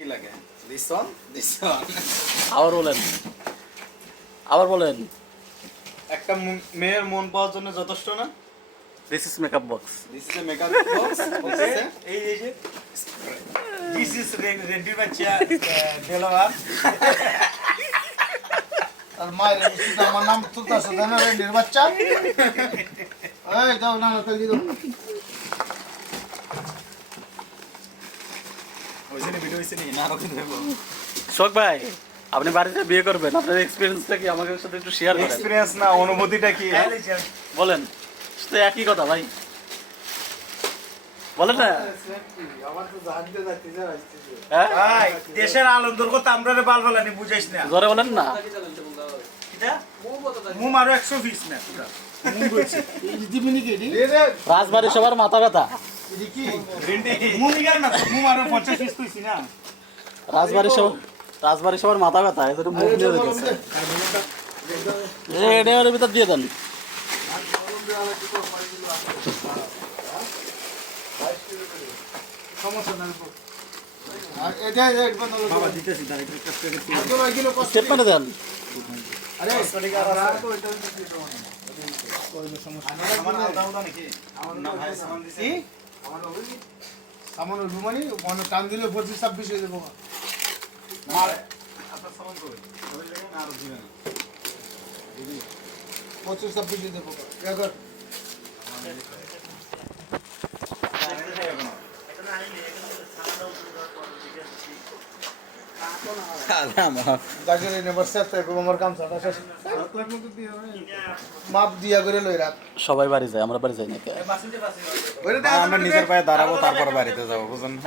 কি লাগে দিছন দিছন আবার বলেন, আবার বলেন। একটা মেয়ের মন পাওয়ার জন্য যথেষ্ট না? This is makeup box. This is a makeup box. Okay এই যে দিস ইজ রেডি বাচ্চা দেলোয়ার আর মায়ের শুধু আমার নাম তুলতাছে না রেন্ডির বাচ্চা এই দাও না না তেল দাও ওইখানে ভিডিও হইছে নি না রকম দেব। শোক ভাই, আপনি বাড়িতে বিয়ে করবেন, আপনার এক্সপিরিয়েন্সটা কি আমাদের সাথে একটু শেয়ার করেন। এক্সপেরিয়েন্স না অনুভূতিটা কি? বলেন, তো একই কথা ভাই, বলেন না। আমার তো জানতে যাচ্ছি স্যার আসছে হ্যাঁ, ভাই দেশের আনন্দের কথা আমরা বালবালানি বুঝাইস না জোরে বলেন না। এটা মুম আরো 100 পিস না পুরা মুম বলছি এই দিবিনি কি রে রাজবাড়ি সবার মাথা ব্যথা। রে কি মুম ইগার না মুম আরো 50 পিস কইছি না রাজবাড়ি সবার মাথা ব্যথা, এদের মুখ দিয়ে দিতেছে। এর ভিতর দিয়ে দেন। সমস্যা নাই আর এটা এক বদল বাবা দিতেছি তার একটা কাজ করে আগে ভাই কিলো কষ্ট স্টেটমেন্টে দেন। আরে তো এটা সামান আলাদা আলাদা নাকি? আমার না ভাই সামান দিছে। কি সামান লুমানি মনে টান দিলে 25 26 হয়ে যাবো মার আপনার সামান কই? ওই জায়গায় না আরো দিবেন। 25 26 হয়ে যাবো এগর দাগের নেবার সেট করব আমার কাম ছাড়া শেষ মাপ দিয়া করে লই রাখ সবাই বাড়ি যায়, আমরা বাড়ি যাই না কে? আমরা নিজের পায়ে দাঁড়াবো তারপর বাড়িতে যাবো বুঝুন না?